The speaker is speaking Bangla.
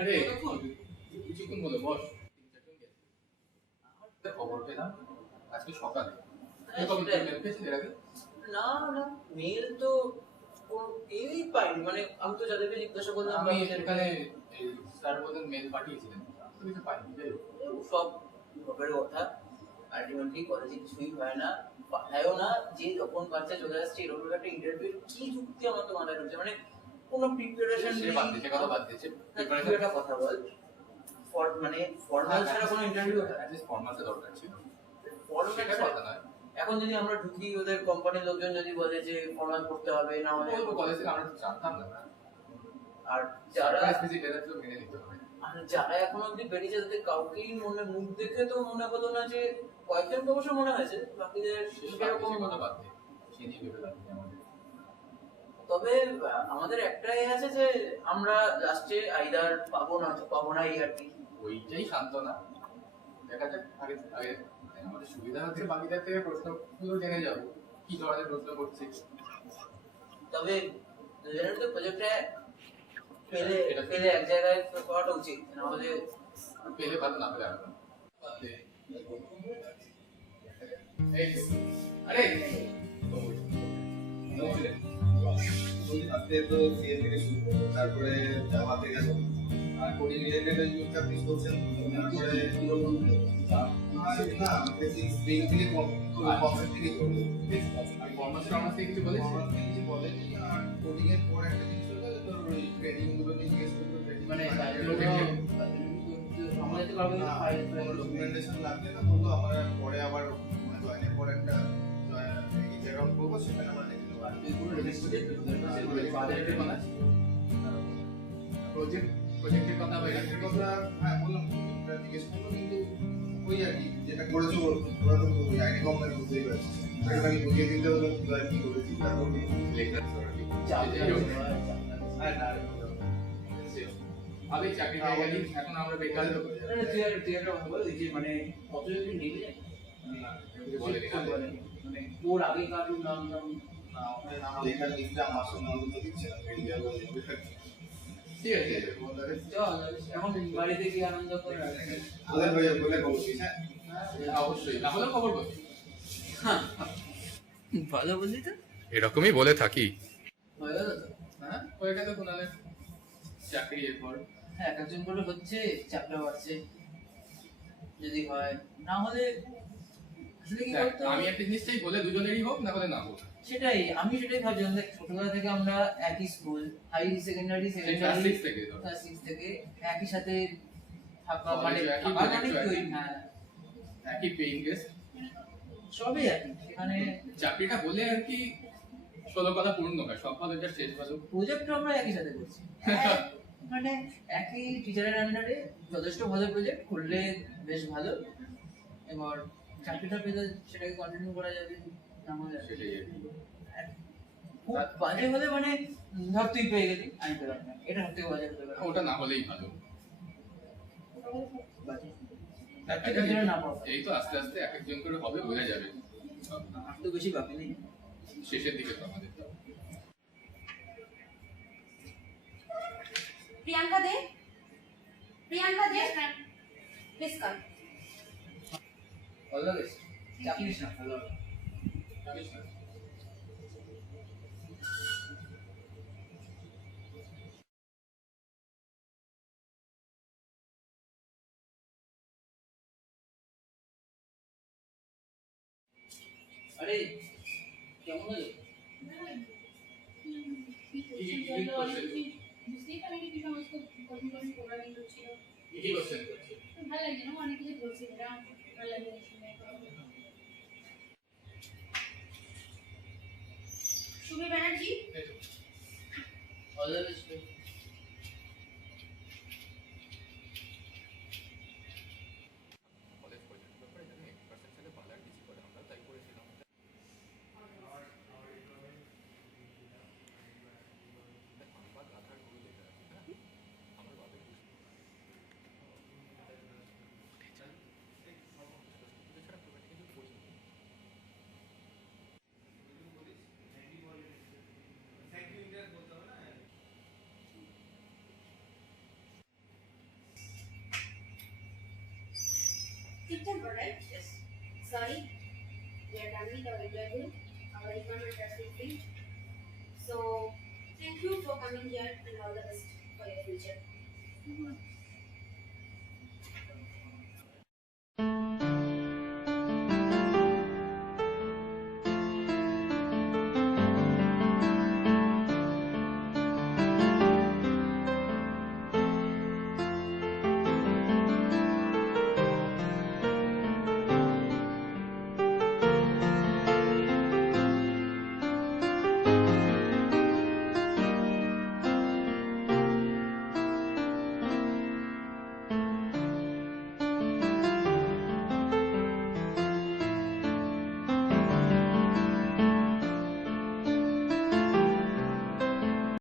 আরে কিছুক্ষণ বলো বস। 3-4 জন গেছে। আমার খবর পেলাম আজকে সকালে। কবে মেল পেয়েছিল এর আগে? না না, মেল তো কেউই পাইনি। মানে আমি তো যাদেরকে জিজ্ঞাসা করলাম, আমি এখানে স্যার বলেন মেল পাঠিয়েছিলেন, তুমি তো পাইনি। সব খবরের কথা। আলটিমেটলি কলেজে কিছুই হয় না, পাঠায়ও না। যে যখন বাচ্চা চলে আসছে এরকম একটা ইন্টারভিউ কি যুক্তি আমার তো মাথায় ঢুকছে। মানে কোনো প্রিপারেশন সে বাদ দিচ্ছে, কথা বাদ দিচ্ছে। প্রিপারেশন একটা কথা বল, মানে ফর্মাল ছাড়া কোনো ইন্টারভিউ হয়? অ্যাটলিস্ট ফর্মালটা দরকার ছিল। ফর্মাল কথা নয়। এখন যদি আমরা ঢুকি, ওদের কোম্পানির লোকজন যদি বলে যে ফর্মাল করতে হবে না, হলে কলেজ থেকে আমরা জানতাম না। আর যারা স্পেসিফিক তো মেনে নিতে হবে। আর যারা এখন অব্দি বেরিয়েছে তাদের কাউকেই মনে মুখ দেখে তো মনে হলো না যে, কয়েকজনকে অবশ্য মনে হয়েছে, বাকিদের সেরকম কথা বাদ দিয়ে সে নিয়ে ভেবে লাভ নেই আমাদের। তবে আমাদের একটাই আছে যে আমরা লাস্টে আইদার পাবো না এই আর কি। ওইটাই সান্ত্বনা। দেখা যাক আগে আগে আমাদের সুবিধা হচ্ছে বাকিদের থেকে প্রশ্নগুলো জেনে যাবো কি ধরনের প্রশ্ন করছে। তবে দুজনের তো প্রজেক্টে পেলে পেলে এক জায়গায় করাটা উচিত, নাহলে পেলে ভালো, না পেলে আলাদা। এই আরে আপনি তো সিএ থেকে শুরু করুন, তারপরে জাভাতে গেলেন, আর কোডিং রিলেটেড আপনি বলছেন, তারপরে না বেসিক স্প্রিং থেকে কনসেপ্ট থেকে করুন। আর ফরমাসের অনার্স থেকে কিছু বলেছি? কিছু বলেনি। আর কোডিং এর পর একটা জিনিস হলো তোর ওই ট্রেনিং গুলো নিয়ে জিজ্ঞেস করলো, মানে আমাদের তো ডকুমেন্টেশন লাগবে না, বললো আমরা পরে আবার জয়েনের পর একটা অ্যাকাউন্ট করবো, সেখানে আমরা দেখে নেবো। প্রজেক্টের কথা প্রজেক্টের কথা হ্যাঁ বললাম, জিজ্ঞেস করলো, কিন্তু ওই আর কি যেটা করেছো ওরা তো ওই আইডি কোম্পানি বুঝতেই পারছি, সেটা আমি বুঝিয়ে দিতে হলো কি করেছি। তারপর হ্যাঁ না আগে চাকরি পেয়ে গেলি, এখন আমরা বেকার লোক। মানে কতজন নিলে বলে মানে ওর আগে কারুর নাম লেখার লিস্টটা আমার সঙ্গে অন্তত দিচ্ছে না, ঠিক আছে এখন বাড়িতে গিয়ে আনন্দ করে ওদের ভাইয়া বলে বলছিস। হ্যাঁ অবশ্যই, তাহলে খবর বলি। ভালো বললি তো, এরকমই বলে থাকি। হয়ে গেল তো। হ্যাঁ হয়ে গেল কোনালের চাকরি। এরপর হ্যাঁ, এক একজন করে হচ্ছে, চাপটা বাড়ছে। যদি হয়, না হলে আসলে কি বলতো, আমি একটা জিনিস চাই, বলে দুজনেরই হোক, না হলে না হোক। সেটাই আমি সেটাই ভাবছিলাম। দেখ, ছোটবেলা থেকে আমরা একই স্কুল, হাই সেকেন্ডারি ক্লাস 6 থেকে ক্লাস 6 থেকে একই সাথে থাকা, মানে একই থাকা মানে কি ওই হ্যাঁ একই পেইং গেস্ট, সবই একই। সেখানে চাকরিটা বলে আর কি 16 কথা পূর্ণ হয়, সব ভালো যা শেষ ভালো। প্রজেক্ট আমরা একই সাথে করছি, মানে একই টিচারের আন্ডারে যথেষ্ট ভালো প্রজেক্ট করলে বেশ ভালো। এবার চাকরিটা পেলে সেটাকে কন্টিনিউ করা যাবে, না হলে সেটাই খুব বাজে হলে, মানে ধর তুই পেয়ে গেলি আমি পেলাম না, এটা সব থেকে বাজে হতে পারে। ওটা না হলেই ভালো। বাজে না পাওয়া, এই তো আস্তে আস্তে এক একজন করে হবে, বোঝা যাবে। আর তো বেশি বাকি নেই, শেষের দিকে তো আমাদের তো। प्रियंका दे प्लीज कम। ভালো লাগে চাকরিস না, ভালো লাগে। আরে কেমন হলো? বুঝতেই পারিনি কি সমস্ত কঠিন কঠিন প্রোগ্রামিং করছিল। কি কোশ্চেন করছে? ভালো লাগে না, অনেক কিছু বলছি, এটা ভালো লাগে শুনে। সুমি ব্যানার্জি, ভালো লাগে। কলেজ প্রজেক্ট ব্যাপারে জানি 1% ছেলে পালার কিছু করে, আমরা তাই করেছিলাম। আধার গুলো লেখা আছে, হ্যাঁ আমার বাবা ছাড়া খুব একটা কিছু পড়িনি। September, right? Yes. Sorry, we are done with our interview. Our requirement has been filled. So, thank you for coming here and all the best for your future.